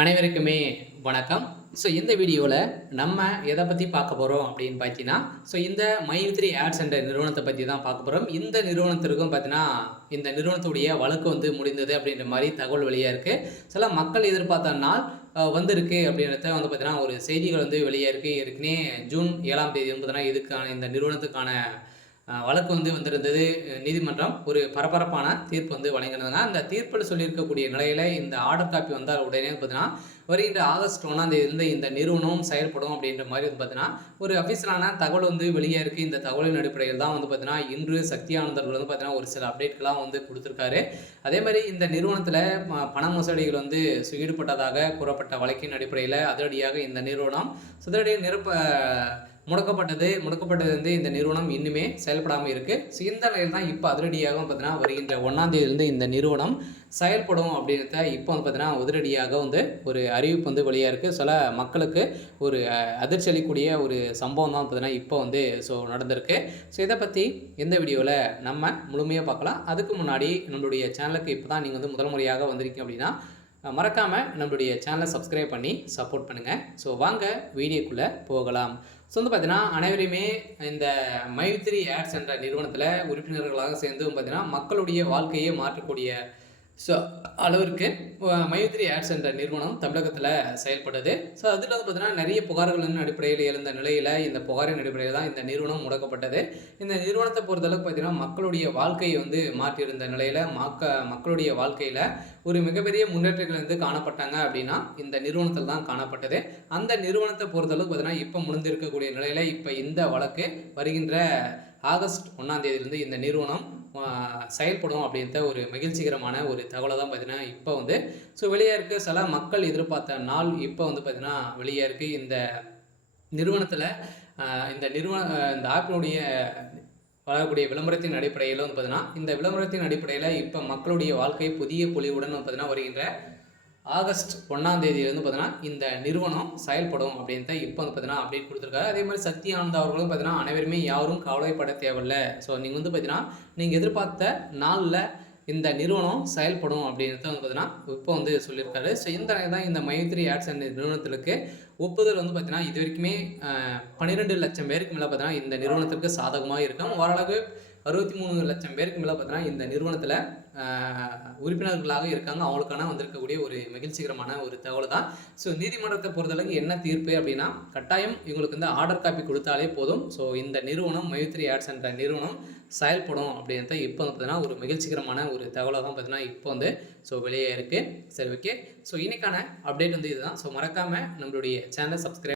அனைவருக்குமே வணக்கம். இந்த வீடியோவில் நம்ம எதை பற்றி பார்க்க போகிறோம் அப்படின்னு பார்த்தீங்கன்னா, இந்த மைத்ரி ஆட்ஸ் என்ற நிறுவனத்தை பற்றி தான் பார்க்க போகிறோம். இந்த நிறுவனத்திற்கும் பார்த்தீங்கன்னா, இந்த நிறுவனத்துடைய வழக்கு முடிந்தது அப்படின்ற மாதிரி தகவல் வெளியாக இருக்குது. சில மக்கள் எதிர்பார்த்த நாள் வந்திருக்கு அப்படின்றத பார்த்தீங்கன்னா, ஒரு செய்திகள் வெளியாக இருக்குது. ஏற்கனவே ஜூன் 7ஆம் தேதி பார்த்தீங்கன்னா, இதுக்கான இந்த நிறுவனத்துக்கான வழக்கு வந்திருந்தது. நீதிமன்றம் ஒரு பரபரப்பான தீர்ப்பு வழங்கியிருந்தாங்க. அந்த தீர்ப்பில் சொல்லியிருக்கக்கூடிய நிலையில் இந்த ஆர்டர் காப்பி வந்தால் உடனே பார்த்தீங்கன்னா, வருகின்ற ஆகஸ்ட் 1ஆம் தேதியிலிருந்து இந்த நிறுவனம் செயல்படும் அப்படின்ற மாதிரி பார்த்தீங்கன்னா, ஒரு அஃபிஷியலான தகவல் வெளியே இருக்குது. இந்த தகவலின் அடிப்படையில் தான் பார்த்தீங்கன்னா, இன்று சக்தி ஆனந்தர்கள் பார்த்தீங்கன்னா, ஒரு சில அப்டேட்கள்லாம் கொடுத்துருக்காரு. அதே மாதிரி இந்த நிறுவனத்தில் பண மோசடிகள் ஈடுபட்டதாக கூறப்பட்ட வழக்கின் அடிப்படையில் அதிரடியாக இந்த நிறுவனம் முடக்கப்பட்டது இந்த நிறுவனம் இன்னுமே செயல்படாமல் இருக்குது. இந்த நிலையில் தான் இப்போ அதிரடியாக பார்த்தீங்கன்னா, வருகின்ற 1ஆம் தேதியிலிருந்து இந்த நிறுவனம் செயல்படும் அப்படின்றத இப்போ பார்த்தீங்கன்னா, அதிரடியாக ஒரு அறிவிப்பு வெளியாக இருக்குது. சில மக்களுக்கு ஒரு அதிர்ச்சி அளிக்கக்கூடிய ஒரு சம்பவம் தான் பார்த்தீங்கன்னா, இப்போ நடந்திருக்கு. இதை பற்றி இந்த வீடியோவில் நம்ம முழுமையாக பார்க்கலாம். அதுக்கு முன்னாடி நம்மளுடைய சேனலுக்கு இப்போ தான் நீங்கள் முதல் முறையாக வந்திருக்கீங்க அப்படின்னா, மறக்காமல் நம்மளுடைய சேனலை சப்ஸ்கிரைப் பண்ணி சப்போர்ட் பண்ணுங்கள். வாங்க வீடியோக்குள்ளே போகலாம். பார்த்தீங்கன்னா, அனைவருமே இந்த மைத்ரி ஆட்ஸ் என்ற நிறுவனத்தில் உறுப்பினர்களாக சேர்ந்து பார்த்தீங்கன்னா, மக்களுடைய வாழ்க்கையை மாற்றக்கூடிய அளவிற்கு மைத்ரி ஆட்ஸ் என்ற நிறுவனம் தமிழகத்தில் செயல்படுது. அதில் பார்த்தீங்கன்னா, நிறைய புகார்களின் அடிப்படையில் எழுந்த நிலையில் இந்த புகாரின் அடிப்படையில் தான் இந்த நிறுவனம் முடக்கப்பட்டது. இந்த நிறுவனத்தை பொறுத்தளவுக்கு பார்த்தீங்கன்னா, மக்களுடைய வாழ்க்கையை மாற்றியிருந்த நிலையில் மக்களுடைய வாழ்க்கையில் ஒரு மிகப்பெரிய முன்னேற்றங்கள் காணப்பட்டாங்க அப்படின்னா இந்த நிறுவனத்தில் தான் காணப்பட்டது. அந்த நிறுவனத்தை பொறுத்தளவுக்கு பார்த்தீங்கன்னா, இப்போ முடிந்திருக்கக்கூடிய நிலையில் இப்போ இந்த வழக்கு வருகின்ற ஆகஸ்ட் 1ஆம் தேதியிலிருந்து இந்த நிறுவனம் செயல்படும் அப்படின்ற ஒரு மகிழ்ச்சிகரமான ஒரு தகவலை தான் பார்த்தீங்கன்னா, இப்போ வெளியே இருக்குது. சில மக்கள் எதிர்பார்த்த நாள் இப்போ பார்த்தீங்கன்னா வெளியே இருக்குது. இந்த நிறுவனத்தில் இந்த ஆப்பினுடைய வளரக்கூடிய விளம்பரத்தின் அடிப்படையில் பார்த்தீங்கன்னா, இந்த விளம்பரத்தின் அடிப்படையில் இப்போ மக்களுடைய வாழ்க்கை புதிய பொலிவுடன் பார்த்தீங்கன்னா, வருகின்ற ஆகஸ்ட் 1ஆம் தேதியிலேருந்து பார்த்தீங்கன்னா, இந்த நிறுவனம் செயல்படும் அப்படின்ட்டு இப்போ பார்த்தீங்கன்னா அப்டேட் கொடுத்துருக்காரு. அதே மாதிரி சக்தி ஆனந்த் அவர்களும் பார்த்தீங்கன்னா, அனைவருமே யாரும் கவலைப்பட தேவையில்லை. நீங்கள் பார்த்தீங்கன்னா, நீங்கள் எதிர்பார்த்த நாளில் இந்த நிறுவனம் செயல்படும் அப்படின்றத பார்த்தீங்கன்னா, இப்போ சொல்லியிருக்காரு. இந்த தான் இந்த மைத்ரி ஆட்ஸ் என்ற நிறுவனத்திற்கு ஒப்புதல் பார்த்தீங்கன்னா, இது வரைக்குமே 12 லட்சம் பேருக்கு மேலே பார்த்தீங்கன்னா, இந்த நிறுவனத்திற்கு சாதகமாக இருக்கும். ஓரளவு 63 லட்சம் பேருக்கு மேலே பார்த்தீங்கன்னா, இந்த நிறுவனத்தில் உறுப்பினர்களாக இருக்காங்க. அவங்களுக்கான வந்திருக்கக்கூடிய ஒரு மகிழ்ச்சிகரமான ஒரு தகவல் தான். நீதிமன்றத்தை பொறுத்தளவுக்கு என்ன தீர்ப்பு அப்படின்னா, கட்டாயம் இவங்களுக்கு ஆர்டர் காப்பி கொடுத்தாலே போதும். இந்த நிறுவனம் மைத்ரி ஆட்ஸ் என்ற நிறுவனம் செயல்படும் அப்படின்றத இப்போ பார்த்தீங்கன்னா, ஒரு மகிழ்ச்சிகரமான ஒரு தகவலாக தான் பார்த்தீங்கன்னா, இப்போ வெளியே இருக்குது. சரி, ஓகே. இன்னைக்கான அப்டேட் இதுதான். மறக்காமல் நம்மளுடைய சேனலை சப்ஸ்கிரைப்